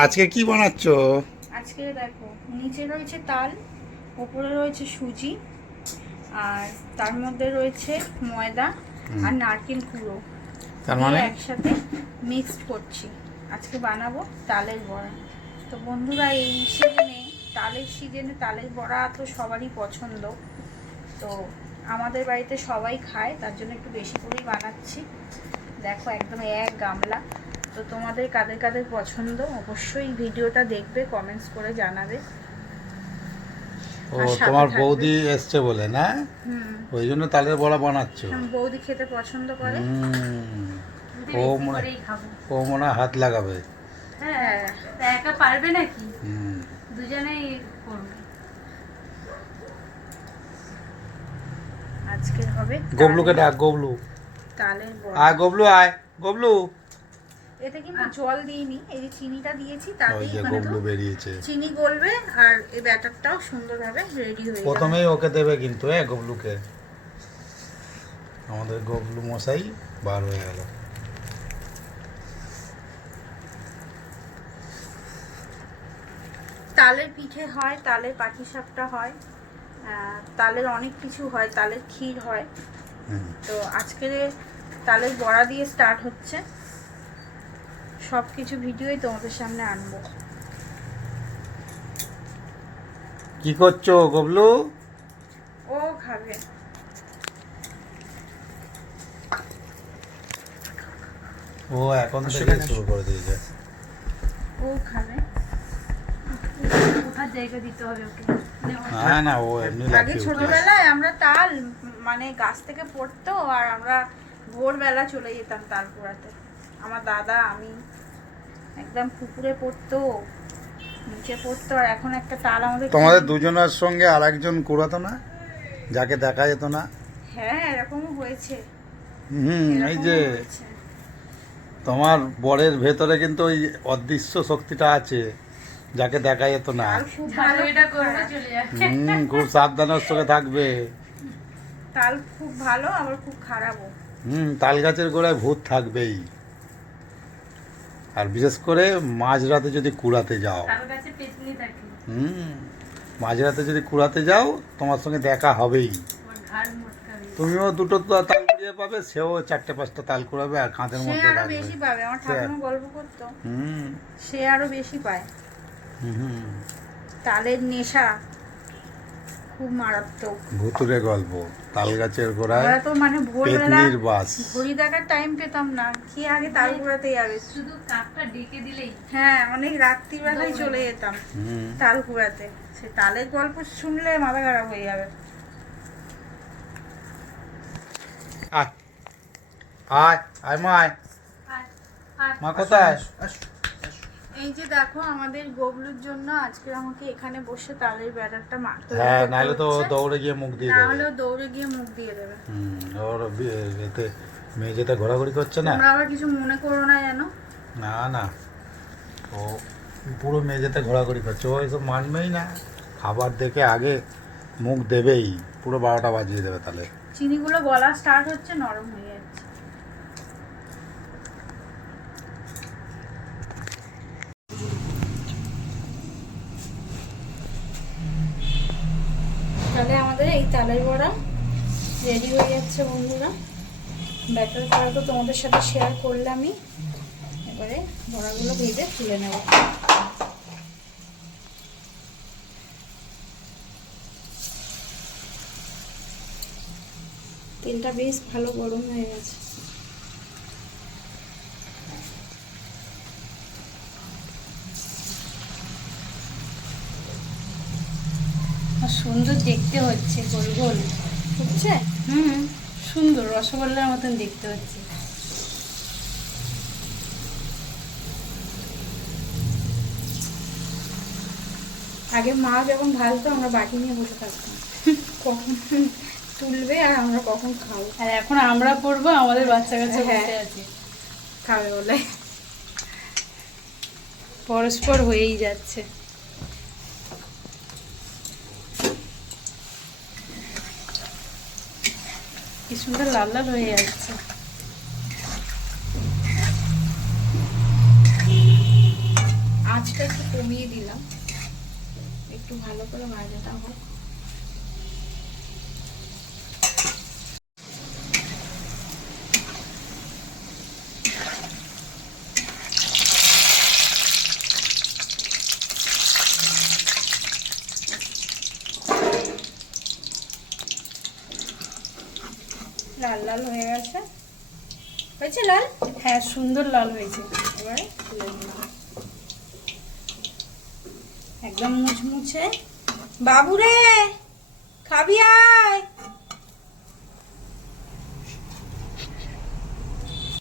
আজকে কি বানাচ্ছ? আজকে দেখো, নিচে রয়েছে তাল, উপরে রয়েছে সুজি, আর তার মধ্যে রয়েছে ময়দা আর নারকেল কুড়ো। তার মানে একসাথে মিক্সড করছি, আজকে বানাবো তালের বড়া। তো বন্ধুরা, এই সিজনে তালের বড়া তো সবারই পছন্দ। তো আমাদের বাড়িতে সবাই খায়, তার জন্য একটু বেশি করেই বানাচ্ছি। দেখো, একদম এক গামলা। তো তোমাদের কাদের কাদের পছন্দ অবশ্যই ভিডিওটা দেখবে, কমেন্টস করে জানাবে। ও, আর সাথে তোমার থাকবে। বৌদি এসছে বলে না? ওই জন্য তালের বড়া বানাচ্ছ। বৌদি খেতে পছন্দ করে। ও মনে ও মনে হয় হাত লাগাবে। হ্যাঁ, তা একা পারবে নাকি? দুজনেই করবে। আজকে হবে গবলুকে ডাক, গবলু তালের বড়া। আয়, গবলু আয়, গবলু। এতে কিন্তু জল দিইনি, এই যে চিনিটা দিয়েছি ওই তাতেই যে গবলু বেরিয়েছে। চিনি গলবে আর এই ব্যাটারটাও সুন্দরভাবে রেডি হয়ে যাবে। প্রথমেই ওকে দেবে কিন্তু, গবলুকে। আমাদের গবলু মশাই বার হয়ে গেল। তালের পিঠে হয়, তালের পাটিসাপটা হয়, তালের অনেক কিছু হয়, তালের ক্ষীর হয়। তো আজকে তালের বড়া দিয়ে স্টার্ট হচ্ছে। সব কিছু ভিডিওই তোমাদের সামনে আনবো। কি করছো গবলু? ও খাবে। ও এখন থেকে শুরু করে দিয়েছে। ও খাবে। ওঠার জায়গা দিতে হবে ওকে। না না, ও এমনি আগে লাফিয়ে উঠে। ছোটবেলায় আমরা তাল মানে গাছ থেকে পড়তো, আর আমরা ভোরবেলা চলে যেতাম তাল কুড়াতে। আমার দাদা, আমি একদম পুকুরে পড়তো, নিচে পড়তো। আর এখন একটা তাল আমাদের তোমাদের দুজনের সঙ্গে আর একজন কুড়াতো না, যাকে দেখা যেত না? হ্যাঁ, এরকমও হয়েছে। এই যে তোমার বরের ভেতরে কিন্তু ওই অদৃশ্য শক্তিটা আছে, যাকে দেখা যেত না। খুব ভালো, এটা করবে চলে যাচ্ছে। খুব সাবধানের সঙ্গে থাকবে। তাল খুব ভালো, আবার খুব খারাপও। তাল গাছের গোড়ায় ভূত থাকবেই। আর বিশেষ করে মাঝরাতে যদি কুড়াতে যাও, মাঝরাতে যদি কুড়াতে যাও, তোমার সঙ্গে দেখা হবেই। তুমিও দুটো তাল কুড়িয়ে পাবে, সেও 4-5টা তাল কুড়াবে, আর কাঁধের সে মধ্যে আরো রাখবে। বেশি পাবে। আমার ঠাকুমা গল্প করতো, সে আরো বেশি পায়। তালের নেশা খুব মারাত্মক। ভুতুরে গল্প। তাল গাছের গোড়ায় আমরা তো মানে ভোরবেলা পেতনির বাস। ঘড়ি দেখার টাইম পেতাম না, কি আগে তাল কুড়াতে যাবে, শুধু কাকটা ডেকে দিলেই। হ্যাঁ, অনেক রাত্রিবেলায় চলে যেতাম তাল কুড়াতে। সে তালের গল্প শুনলে মাথা খারাপ হয়ে যাবে। আয় আয় আয় মা, আয় মা, কোথায়? এই যে দেখো, আমাদের গবলুর জন্য আজকে আমাকে এখানে বসে তালের ব্যাটারটা মাখতে হবে। হ্যাঁ, নাহলে তো দৌড়ে গিয়ে মুখ দিয়ে দেবে। নাহলে দৌড়ে গিয়ে মুখ দিয়ে দেবে। ওর এতে মেঝেতে ঘোরাঘুরি করছে না। তোমরা আবার কিছু মনে করো না যেন। না না, ও পুরো মেঝেতে ঘোরাঘুরি করছে। ও এসব মানবেই না, খাবার দেখে আগে মুখ দেবেই। পুরো 12টা বাজিয়ে দেবে তাহলে। চিনিগুলো গলা স্টার্ট হচ্ছে, নরম হয়ে যাচ্ছে। তাহলে আমাদের এই তালের বড়া রেডি হয়ে যাচ্ছে বন্ধুরা। ব্যাটার করা তো তোমাদের সাথে শেয়ার করলামই। এবারে বড়াগুলো ভেজে তুলে নেব। তেলটা বেশ ভালো গরম হয়ে গেছে। সুন্দর দেখতে হচ্ছে, গোল গোল হচ্ছে। সুন্দর রসগোল্লার মতন দেখতে হচ্ছে। আগে মা যখন ভাজতো, আমরা বাটি নিয়ে বসে থাকতাম, কখন তুলবে আর আমরা কখন খাবো। আর এখন আমরা করবো, আমাদের বাচ্চা কাচ্চা বসে আছে খাবে বলে। পরস্পর হয়েই যাচ্ছে। কি সুন্দর লাল লাল হয়ে যাচ্ছে। আঁচ কমিয়ে দিলাম, একটু ভালো করে ভাজাটা হোক। লাল লাল হয়ে গেছে, হয়েছে লাল? হ্যাঁ, সুন্দর লাল হয়েছে। এবারে তুলে নিলাম, একদম মুচমুচে। বাবুরে খাবি আয়।